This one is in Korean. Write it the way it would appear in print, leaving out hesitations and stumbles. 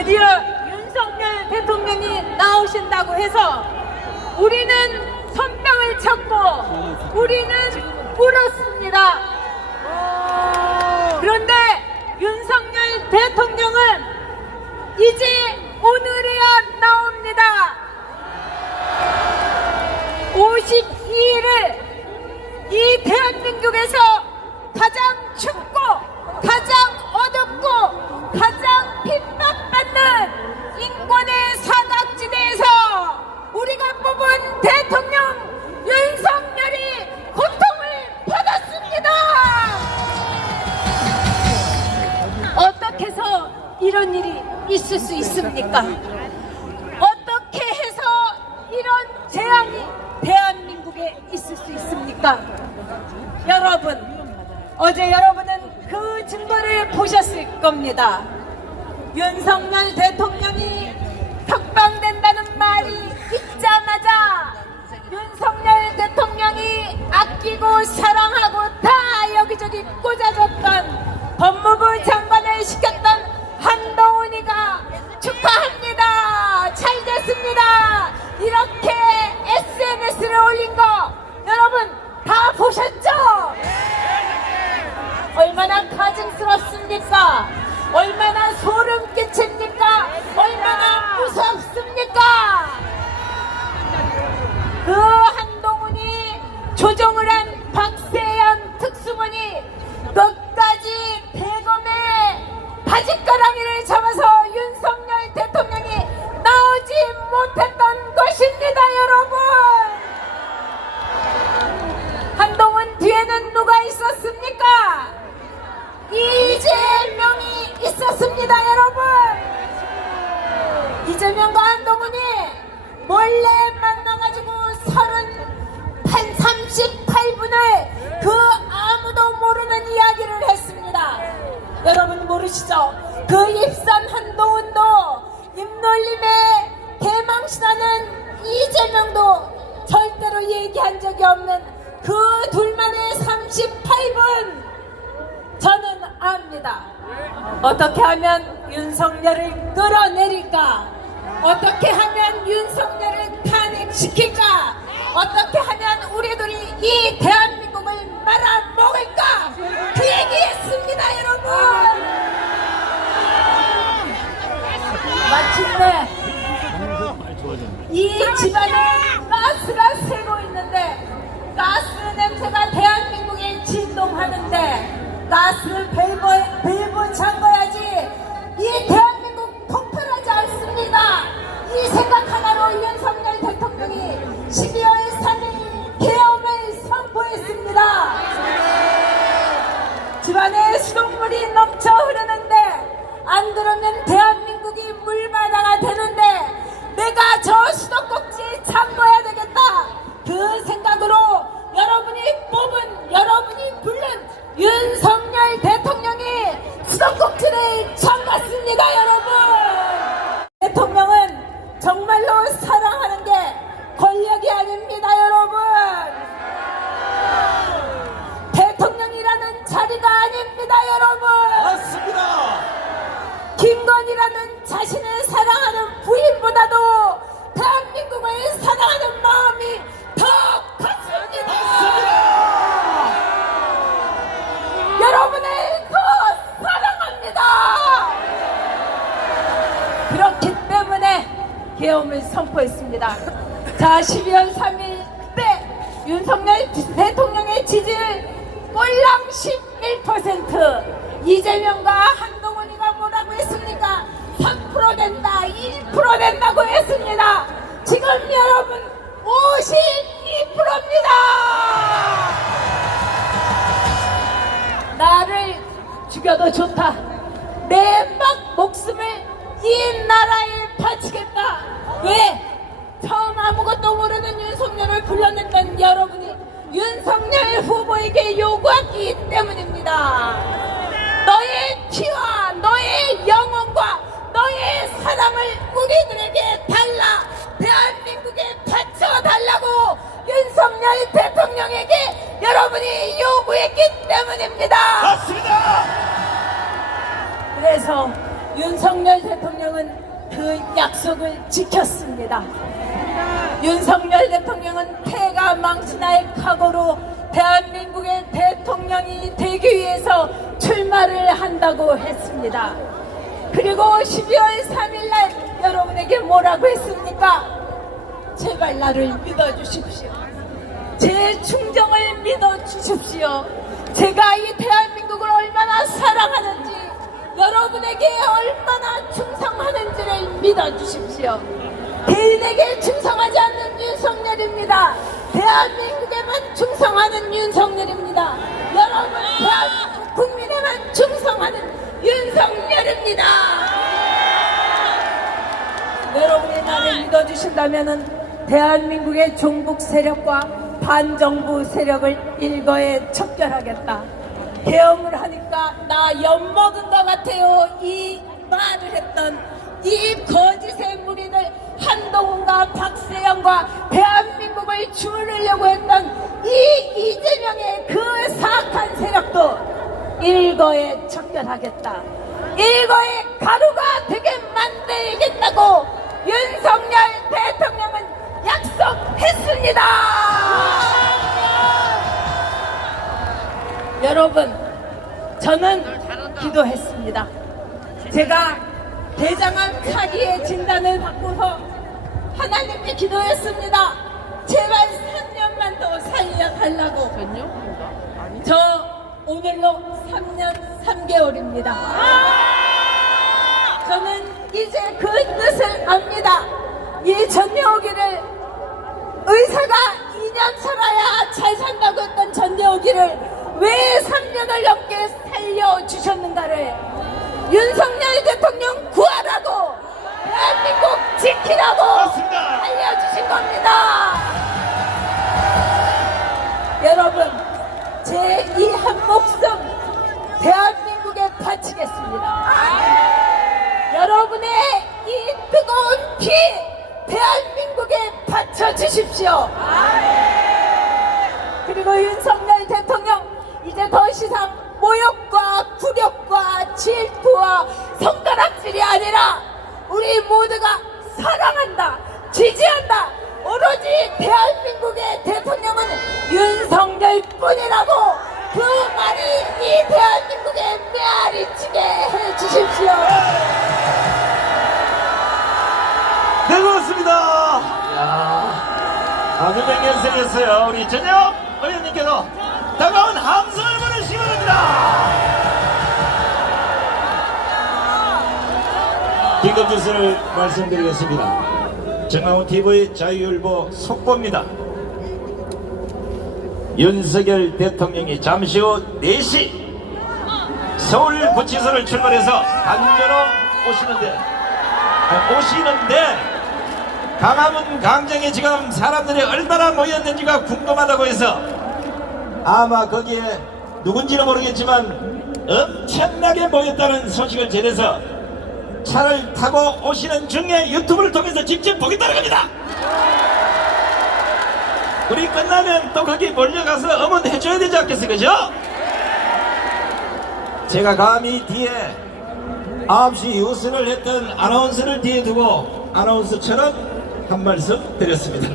드디어 윤석열 대통령이 나오신다고 해서 우리는 손뼉을 쳤고 우리는 울었습니다. 그런데 윤석열 대통령은 이제 오늘이야 나옵니다. 52일을 이 대한민국에서 가장 춥고 가장 어둡고 가장 핍박받는 인권의 사각지대에서 우리가 뽑은 대통령 윤석열이 고통을 받았습니다. 어떻게 해서 이런 일이 있을 수 있습니까? 어떻게 해서 이런 재앙이 대한민국에 있을 수 있습니까? 여러분, 어제 여러분은 그 증거를 보셨을 겁니다. 윤석열 대통령이 석방된다는 말이 있자마자 윤석열 대통령이 아끼고 사랑하고 다 여기저기 꽂아줬던 법무부 장관을 시켰던 한동훈이가 축하합니다. 잘 됐습니다. 이렇게 SNS를 올린 거 여러분 다 보셨죠? 얼마나 가증스럽습니까? 얼마나 소름 끼칩니까? 얼마나 무섭습니까? 그 한동훈이 조종을 한 박세현 특수본이 끝까지 대검의 바짓가랑이를 잡아서 윤석열 대통령이 나오지 못했던 것입니다, 여러분. 한동훈 뒤에는 누가 있었습니까? 이재명이 있었습니다, 여러분. 이재명과 한동훈이 몰래 만나가지고 38분을 그 아무도 모르는 이야기를 했습니다. 여러분 모르시죠? 그 입산 한동훈도 입놀림에 대망신하는 이재명도 절대로 얘기한 적이 없는 그 둘만의 38분 저는 압니다. 어떻게 하면 윤석열을 끌어내릴까? 어떻게 하면 윤석열을 탄핵시킬까? 어떻게 하면 우리들이 이 대한민국을 말아먹을까? 그 얘기했습니다, 여러분. 마침내 이 집안에 가스가 새고 있는데 가스 냄새가 대한민국에 진동하는데 가스 밸브 잠궈야지 이 대한민국 폭발하지 않습니다. 이 생각 하나로 윤석열 대통령이 12월 3일 계엄을 선포했습니다. 집안에 수돗물이 넘쳐 흐르는데 안 그러면 대한민국이 물바다가 되는데 내가 저 수도꼭지에 잠궈야 되겠다. 그 생각으로 여러분이 뽑은 여러분이 부른 윤석열 대통령이 수도꼭지를 잠갔습니다, 여러분. 대통령은 정말로 사랑하는 게 권력이 아닙니다, 여러분. 대통령이라는 자리가 아닙니다, 여러분. 맞습니다. 김건희라는 자신을 사랑하는 부인보다도 대한민국을 사랑하는 마음이 더 컸습니다. 여러분을 더 사랑합니다. 그렇기 때문에 계엄을 선포했습니다. 자, 12월 3일 때 윤석열 대통령의 지지율 꼴랑 11%, 이재명과 한동훈이가 뭐라고 했습니까? 3% 된다, 1% 된다고 했습니다. 지금 여러분 52%입니다. 나를 죽여도 좋다. 내 목숨을 이 나라에 바치겠다. 왜? 처음 아무것도 모르는 윤석열을 불러냈던 여러분이 윤석열 후보에게 요구하기 때문입니다. 너의 피와 너의 영혼과 너의 사랑을 우리들에게 달라, 대한민국에 바쳐달라고 윤석열 대통령에게 여러분이 요구했기 때문입니다. 맞습니다. 그래서 윤석열 대통령은 그 약속을 지켰습니다. 윤석열 대통령은 패가 망신할 각오로 대한민국의 대통령이 되기 위해서 출마를 한다고 했습니다. 그리고 12월 3일날 여러분에게 뭐라고 했습니까? 제발 나를 믿어주십시오. 제 충정을 믿어주십시오. 제가 이 대한민국을 얼마나 사랑하는지, 여러분에게 얼마나 충성하는지를 믿어주십시오. 개인에게 충성하지 않는 윤석열입니다. 대한민국에만 충성하는 윤석열입니다. 여러분, 대한민국 국민에만 충성하는 윤석열입니다. 여러분이 나를 믿어주신다면 대한민국의 종북 세력과 반정부 세력을 일거에 척결하겠다. 개엄을 하니까 나 엿먹은 것 같아요. 이 말을 했던 이 거짓의 무리들, 한동훈과 박세영과 대한민국을 주르려고 했던 이 이재명의 그 사악한 세력도 일거에 척결하겠다. 일거에 가루가 되게 만들겠다고 윤석열 대통령은 약속했습니다. 여러분, 저는 기도했습니다. 제가 대장암 사기의 진단을 받고서 하나님께 기도했습니다. 제발 3년만 더 살려달라고. 저 오늘로 3년 3개월입니다. 저는 이제 그 뜻을 압니다. 이 전여기를 의사가 2년 살아야 잘 산다고 했던 전여기를 왜 3년을 넘게 살려주셨는가를 윤석열 대통령 구하라고, 대한민국 지키라고 맞습니다. 알려주신 겁니다. 여러분, 제 이 한 목숨 대한민국에 바치겠습니다. 여러분의 이 뜨거운 피 대한민국에 바쳐주십시오. 그리고 윤석열 대통령, 이제 더 이상 모욕과 굴욕과 질투와 손가락질이 아니라 우리 모두가 사랑한다, 지지한다. 오로지 대한민국의 대통령은 윤석열 뿐이라고 그 말이 이 대한민국에 메아리치게 해주십시오. 네, 고맙습니다. 아주 맹렬세였어요. 우리 전혁 의원님께서 다가온 함성을 보내시기 바랍니다. 긴급 뉴스를 말씀드리겠습니다. 정강훈TV 자유일보 속보입니다. 윤석열 대통령이 잠시 후 4시 서울구치소를 출발해서 강변으로 오시는데 강화문 광장에 지금 사람들이 얼마나 모였는지가 궁금하다고 해서 아마 거기에 누군지는 모르겠지만 엄청나게 모였다는 소식을 전해서 차를 타고 오시는 중에 유튜브를 통해서 직접 보겠다는 겁니다. 우리 끝나면 또 거기 몰려가서 응원해줘야 되지 않겠어요? 그죠? 제가 감히 뒤에 9시 뉴스를 했던 아나운서를 뒤에 두고 아나운서처럼 한 말씀 드렸습니다.